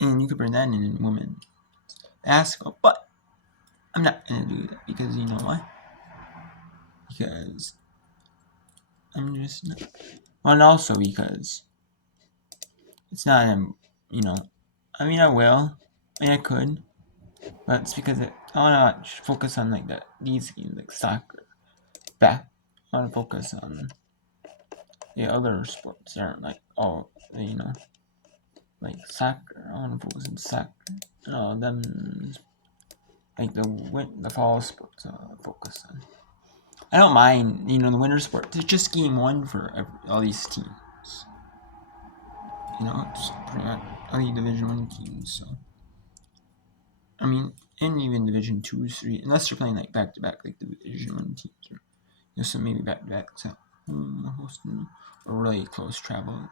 And you could bring that in women's basketball, but I'm not gonna do that because you know why? Because I'm just not. And also because it's not, you know, I mean, I will. I mean, I could. But it's because I want to focus on, like, these games, like soccer. I want to focus on the other sports that aren't, like, all, you know, like soccer. I want to focus on soccer. Them, like, the fall sports I want to focus on. I don't mind, you know, the winter sports. It's just game one for all these teams. You know, it's pretty much all the Division 1 teams, so. I mean, and even Division 2, 3, unless you're playing, like, back-to-back, like, the Division 1 teams, or, you know, so maybe back-to-back, so, hosting, or really close travel,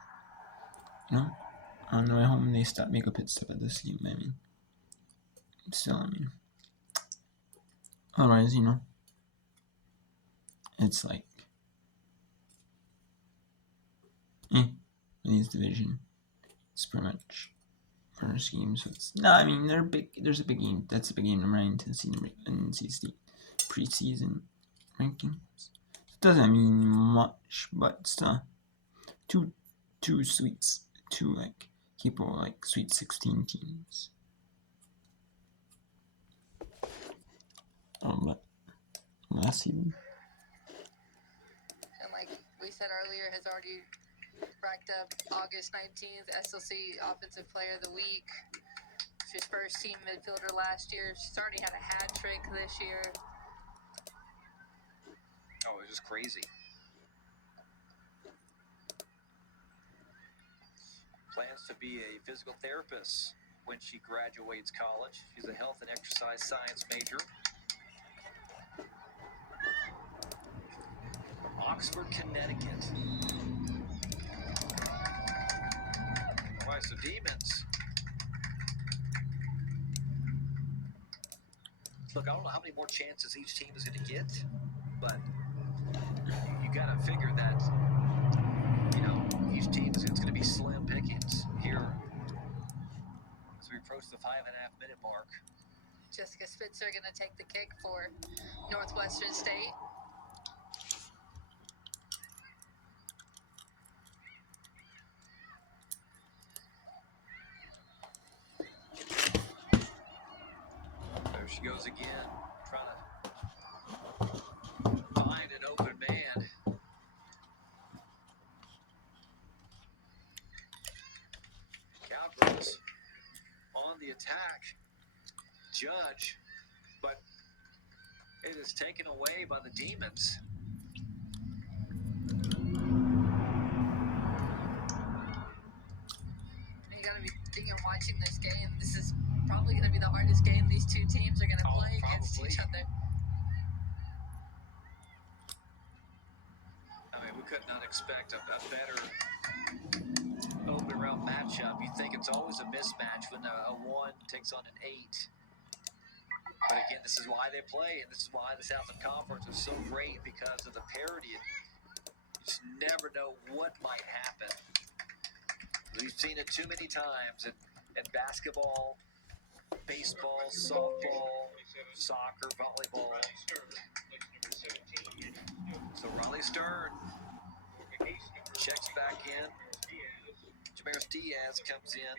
you know? On the way home, they make a pit stop at this game, I mean. Still, I mean. Otherwise, you know, it's like, these division, it's pretty much first game, so it's, no, I mean, they're big, there's a big game, that's a big game, number 9, Tennessee, NC State, preseason rankings. It doesn't mean much, but still, two sweets, two, like, people, like, Sweet 16 teams. But last season. And like we said earlier, has already racked up August 19th SLC Offensive Player of the Week. His first team midfielder last year. She's already had a hat trick this year. Oh, it was just crazy. Plans to be a physical therapist when she graduates college. She's a health and exercise science major. From Oxford, Connecticut. All right, so Demons. Look, I don't know how many more chances each team is going to get, but you got to figure that, you know, each team is going to be slim pickings here as we approach the 5.5-minute mark. Jessica Spitzer going to take the kick for Northwestern State. There she goes again, trying to find an open man. Cowgirls on the attack. Judge, but it is taken away by the Demons. You got to be thinking, watching this game, this is probably going to be the hardest game these two teams are going to play against each other. I mean, we could not expect a better open round matchup. You think it's always a mismatch when a 1 takes on an 8. But again, this is why they play, and this is why the Southland Conference is so great, because of the parity. You just never know what might happen. We've seen it too many times in basketball, baseball, softball, soccer, volleyball. So Riley Stern checks back in. Jamaris Diaz comes in.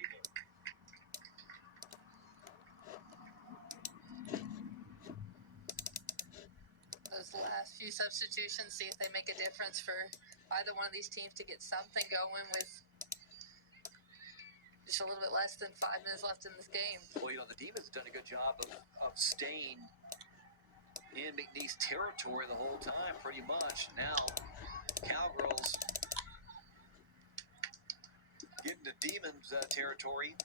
Those last few substitutions, see if they make a difference for either one of these teams to get something going with just a little bit less than 5 minutes left in this game. Well, you know, the Demons have done a good job of staying in McNeese territory the whole time, pretty much. Now, Cowgirls getting to Demons territory.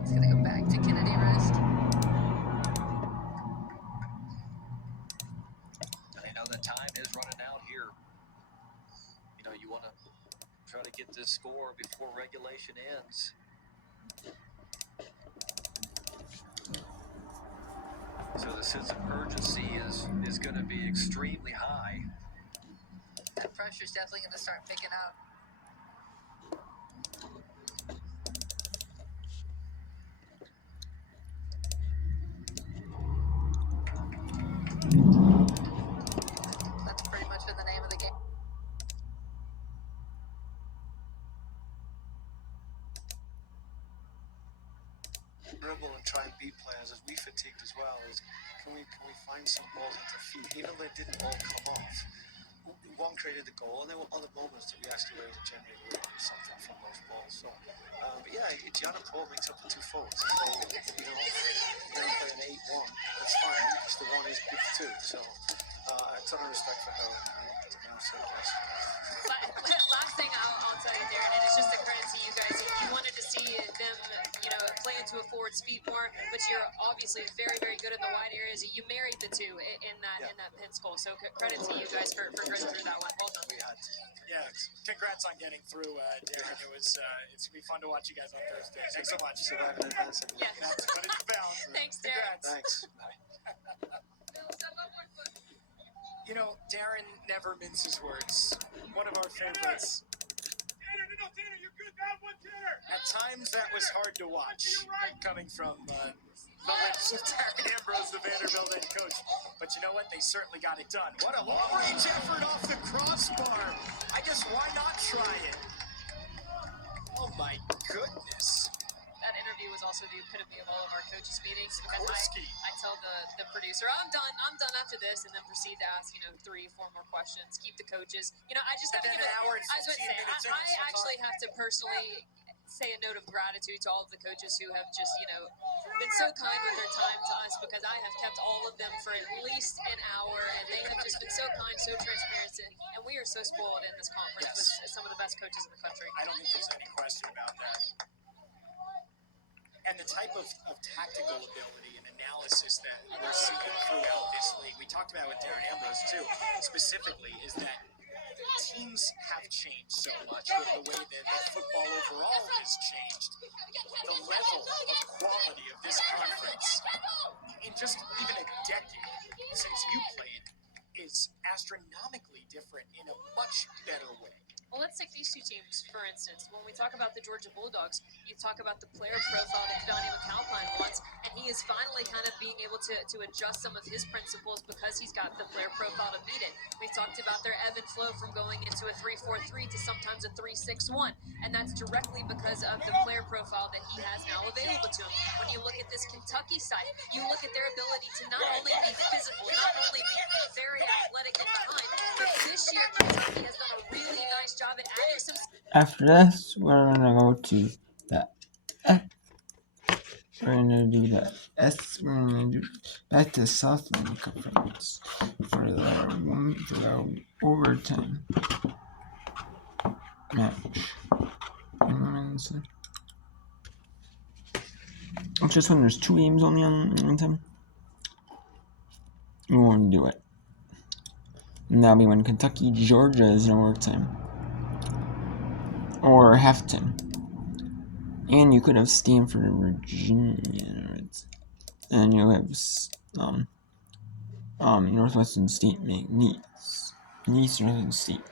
It's going to go back to Kennedy wrist. And I know the time is running out here. You know, you want to try to get this score before regulation ends. So the sense of urgency is going to be extremely high. That pressure's definitely going to start picking up. That's pretty much been the name of the game. Dribble and try and beat players as we fatigued as well. Can we find some balls into feet, even though they didn't all come off. One created the goal, and there were other moments that we actually were able to generate something from those balls. So, but yeah, Gianna Paul makes up the two forwards. So, you know, you're going to play an 8-1, that's fine, because the one is good too. So, a ton of respect for her. To be honest, Last thing I'll tell you, Darren, and it's just a credit to you guys. You wanted to see them, play into a forward's feet more, but you're obviously very, very good in the wide areas. You married the two in that pin goal. So credit to you guys for gritting through that one. Well done. Yeah, congrats on getting through, Darren. It's gonna be fun to watch you guys on Thursday. Thanks so much. Yeah. That's what it's about. Thanks, Darren. Thanks. You know, Darren never minces words. One of our favorites. Tanner, you're good. That one, Tanner. At times, that was hard to watch, coming from the lips of Darren Ambrose, the Vanderbilt head coach. But you know what? They certainly got it done. What a long-range effort off the crossbar. Why not try it? Oh, my goodness. That interview was also the epitome of all of our coaches' meetings because I tell the producer, I'm done after this, and then proceed to ask, 3-4 more questions, keep the coaches. I just have to give an hour and 15 minutes. I actually have to personally say a note of gratitude to all of the coaches who have just, been so kind with their time to us because I have kept all of them for at least an hour, and they have just been so kind, so transparent, and we are so spoiled in this conference with some of the best coaches in the country. I don't think there's any question about that. And the type of tactical ability and analysis that we're seeing throughout this league, we talked about with Darren Ambrose too, specifically, is that teams have changed so much with the way that football overall has changed. The level of quality of this conference in just even a decade since you played is astronomically different in a much better way. Well, let's take these two teams, for instance. When we talk about the Georgia Bulldogs, you talk about the player profile that Donnie McAlpine wants, and he is finally kind of being able to adjust some of his principles because he's got the player profile to meet it. We've talked about their ebb and flow from going into a 3-4-3 to sometimes a 3-6-1, and that's directly because of the player profile that he has now available to him. When you look at this Kentucky side, you look at their ability to not only be physical, not only be very athletic and behind, but this year Kentucky has done a really nice job at adding some. After this, we're gonna go to the F. We're gonna do the S. We're gonna do back to Southland Conference for the overtime match. It's just when there's 2 games only on time. We won't do it. And that'll be when Kentucky, Georgia is in overtime. Or halftime. And you could have Stanford and Virginia. And you'll have Northwestern State Nice Northwestern State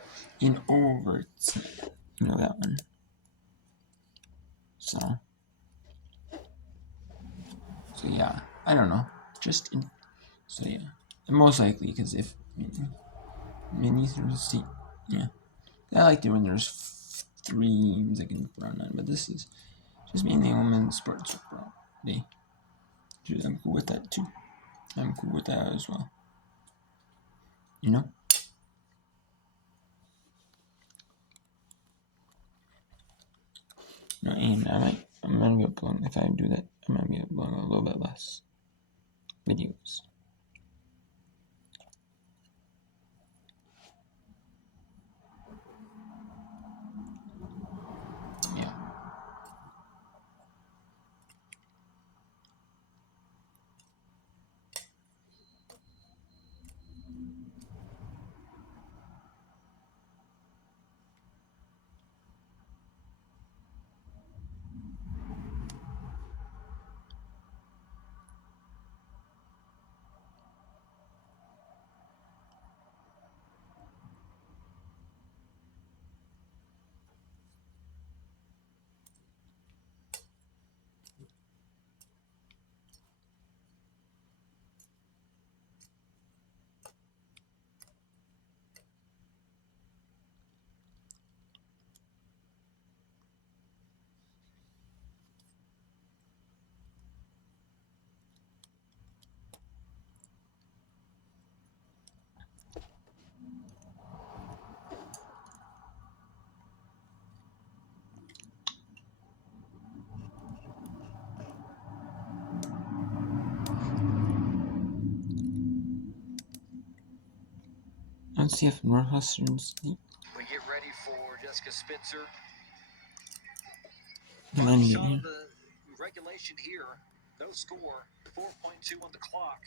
in overtime. You know that one. So yeah, I don't know. So yeah, and most likely because if Northwestern State, yeah, I like it when there's 3 games I can run on, but this is just mainly women's sports overall. I'm cool with that too. I'm cool with that as well. No, and I'm gonna be uploading, if I do that, I'm gonna be uploading a little bit less videos. Yeah. Let's see if Northwestern's We get ready for Jessica Spitzer. can Final end it shot here. of the regulation here. No score. 4.2 on the clock.